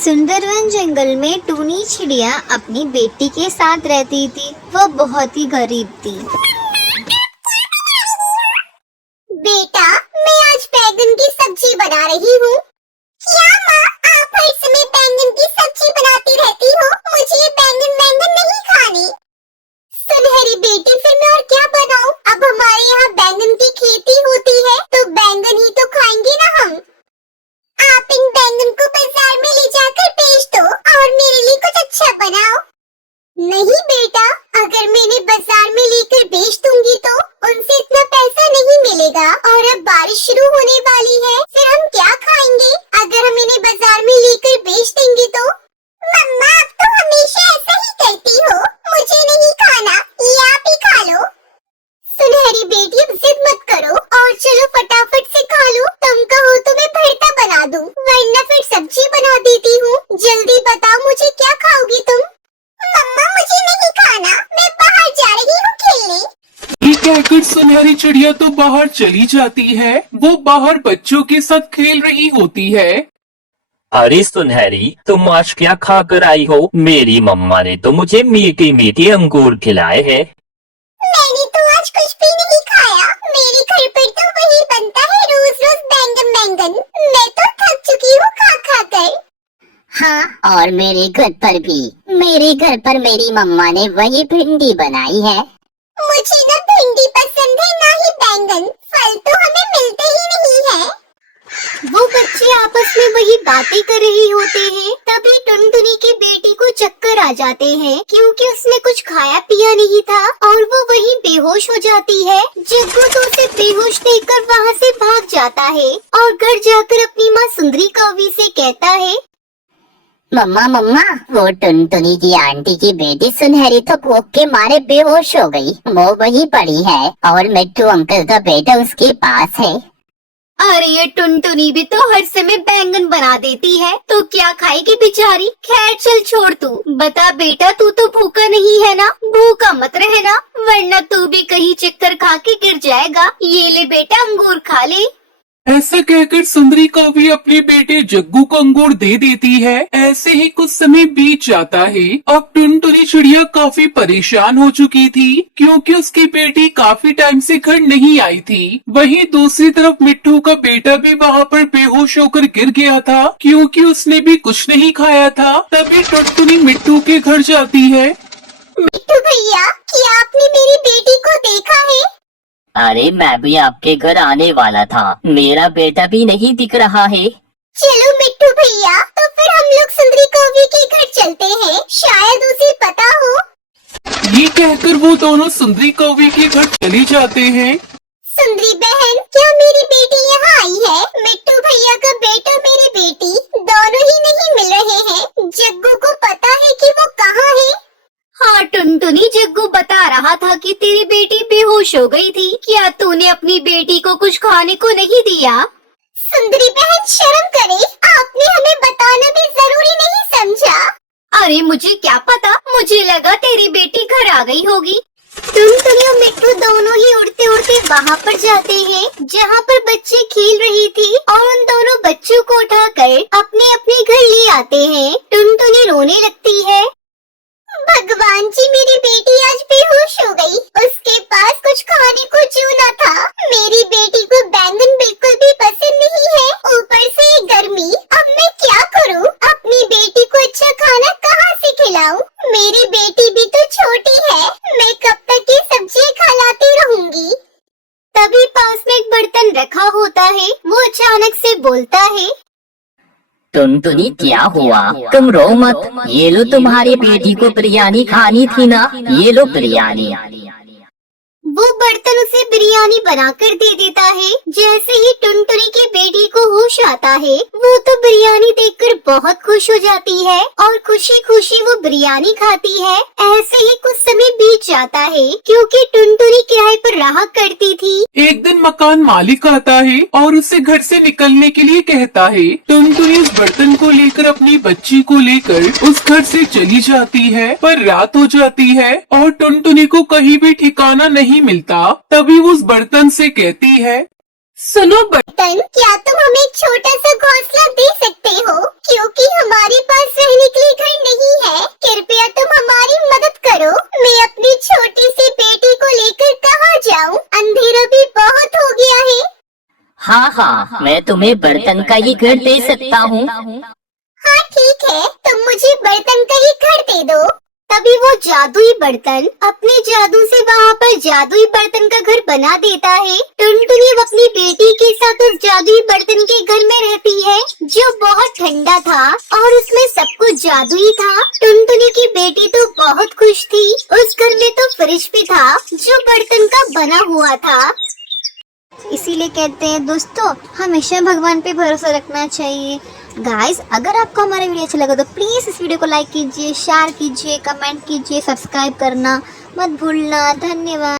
सुंदरवन जंगल में टूनी चिड़िया अपनी बेटी के साथ रहती थी। वह बहुत ही गरीब थी। बेटा, मैं आज बैंगन की सब्जी बना रही हूँ। क्या माँ, आप हर समय बैंगन की सब्जी बनाती रहती हो? मुझे बैंगन नहीं खाने। सुनहरी बेटी, फिर मैं और क्या बनाऊँ? अब हमारे यहाँ बैंगन की खेती होती है, तो बैंगन ही तो खाएंगे ना हम। आप इन बैंगन को बाजार में ले जाकर बेच दो और मेरे लिए कुछ अच्छा बनाओ। नहीं बेटा, अगर मैंने बाजार में लेकर बेच दूंगी तो उनसे इतना पैसा नहीं मिलेगा, और अब बारिश शुरू होने वाली है, फिर हम क्या खाएंगे अगर हम इन्हें बाजार में लेकर बेच देंगे तो? मम्मा, आप तो हमेशा ऐसा ही करती हो। मुझे नहीं खाना, ये आप ही खा लो। सुनहरी बेटी, अब जिद मत करो और चलो फटाफट से खा लो। तुम कहो तो मैं भरता बना दूं, वरना फिर सब्जी बना देती हूँ। जल्दी बताओ, मुझे क्या खाओगी तुम? मम्मा, मुझे नहीं खाना, मैं बाहर जा रही हूँ खेलने। ये कहकर सुनहरी चिड़िया तो बाहर चली जाती है। वो बाहर बच्चों के साथ खेल रही होती है। अरे सुनहरी, तुम आज क्या खा कर आई हो? मेरी मम्मा ने तो मुझे मीठे मीठे अंगूर खिलाए हैं। मैंने तो आज कुछ भी नहीं खाया। मेरे घर पर तो वही बनता है, रोज रोज बैंगन। मैं तो थक चुकी हूँ खा खा कर। हाँ, और मेरे घर पर भी। मेरे घर पर मेरी मम्मा ने वही भिंडी बनाई है। मुझे ना भिंडी पसंद है, ना ही बैंगन। फल तो हमें मिलते ही नहीं है। वो बच्चे आपस में वही बातें कर रही होते हैं। तभी टुनटुनी की बेटी को चक्कर आ जाते हैं, क्योंकि उसने कुछ खाया पिया नहीं था और वो वहीं बेहोश हो जाती है। जग्गू तो उसे बेहोश देखकर वहाँ से भाग जाता है और घर जाकर अपनी माँ सुंदरी कौवी से कहता है, मम्मा मम्मा, वो टुनटुनी की आंटी की बेटी सुनहरी तो भूख के मारे बेहोश हो गई। वो वही पड़ी है और मिट्टू अंकल का बेटा उसके पास है। अरे ये टुनटुनी भी तो हर समय बैंगन बना देती है, तो क्या खाएगी बेचारी। खैर चल छोड़, तू बता बेटा, तू तो भूखा नहीं है ना? भूखा मत रहना, वरना तू भी कहीं चक्कर खा के गिर जाएगा। ये ले बेटा, अंगूर खा ले। ऐसा कहकर सुंदरी कौवी अपने बेटे जग्गू को अंगूर दे देती है। ऐसे ही कुछ समय बीत जाता है। अब टुनटुनी चिड़िया काफी परेशान हो चुकी थी, क्योंकि उसकी बेटी काफी टाइम से घर नहीं आई थी। वहीं दूसरी तरफ मिट्टू का बेटा भी वहाँ पर बेहोश होकर गिर गया था, क्योंकि उसने भी कुछ नहीं खाया था। तभी टुनटुनी मिट्टू के घर जाती है। मिट्टू भैया, क्या आपने मेरी बेटी को देखा है? अरे मैं भी आपके घर आने वाला था, मेरा बेटा भी नहीं दिख रहा है। चलो मिट्टू भैया, तो फिर हम लोग सुंदरी कौवी के घर चलते हैं, शायद उसे पता हो। ये कहकर वो दोनों सुंदरी कौवी के घर चले जाते हैं। सुंदरी बहन, क्या मेरी बेटी यहाँ आई है? मिट्टू भैया का बेटा, मेरी बेटी, दोनों ही नहीं मिल रहे हैं। जग्गू को पता है कि वो कहाँ है? हाँ टुनटुनी, जग्गू बता रहा था कि तेरी बेटी बेहोश हो गई थी। क्या तूने अपनी बेटी को कुछ खाने को नहीं दिया? सुंदरी बहन, शर्म करे, आपने हमें बताना भी जरूरी नहीं समझा। अरे मुझे क्या पता, मुझे लगा तेरी बेटी घर आ गई होगी। टुनटुनी और मिट्टू दोनों ही उड़ते उड़ते वहाँ पर जाते हैं जहाँ पर बच्चे खेल रही थी, और उन दोनों बच्चों को उठाकर अपने अपने घर ले आते हैं। टुनटुनी रोने लगती है। भगवान जी, मेरी बेटी आज बेहोश हो गई। उसके पास कुछ खाने को चूना था। मेरी बेटी को बैंगन बिल्कुल भी पसंद नहीं है, ऊपर से ये गर्मी। अब मैं क्या करूं? अपनी बेटी को अच्छा खाना कहाँ से खिलाऊं? मेरी बेटी भी तो छोटी है, मैं कब तक ये सब्जियां खिलाती रहूंगी? तभी पास में एक बर्तन रखा होता है। वो अचानक से बोलता है, टुनटुनी क्या हुआ? तुम रो मत, ये लो तुम्हारी बेटी को बिरयानी खानी थी ना, ये लो बिरयानी। वो बर्तन उसे बिरयानी बनाकर दे देता है। जैसे ही टुनटुनी की बेटी को होश आता है, वो तो बिरयानी देखकर बहुत खुश हो जाती है और खुशी खुशी वो बिरयानी खाती है। ऐसे ही कुछ समय बीत जाता है, क्योंकि टुनटुनी किराए पर रहा करती थी। एक दिन मकान मालिक आता है और उसे घर से निकलने के लिए कहता है। टुनटुनी उस बर्तन को लेकर अपनी बच्ची को लेकर उस घर से चली जाती है, पर रात हो जाती है और टुनटुनी को कहीं भी ठिकाना नहीं मिलता। तभी वो उस बर्तन से कहती है, सुनो बर्तन, क्या तुम हमें एक छोटा सा घोंसला दे सकते हो? क्योंकि हमारे पास हाँ हाँ, मैं तुम्हें बर्तन का ही घर दे सकता हूँ। हाँ ठीक है, तुम मुझे बर्तन का ही घर दे दो। तभी वो जादुई बर्तन अपने जादू से वहाँ पर जादुई बर्तन का घर बना देता है। टुनटुनी अपनी बेटी के साथ उस जादुई बर्तन के घर में रहती है जो बहुत ठंडा था और उसमें सब कुछ जादुई था। टुनटुनी की बेटी तो बहुत खुश थी। उस घर में तो फ्रिज भी था जो बर्तन का बना हुआ था। इसीलिए कहते हैं दोस्तों, हमेशा भगवान पे भरोसा रखना चाहिए। गाइस, अगर आपको हमारा वीडियो अच्छा लगा तो प्लीज इस वीडियो को लाइक कीजिए, शेयर कीजिए, कमेंट कीजिए, सब्सक्राइब करना मत भूलना। धन्यवाद।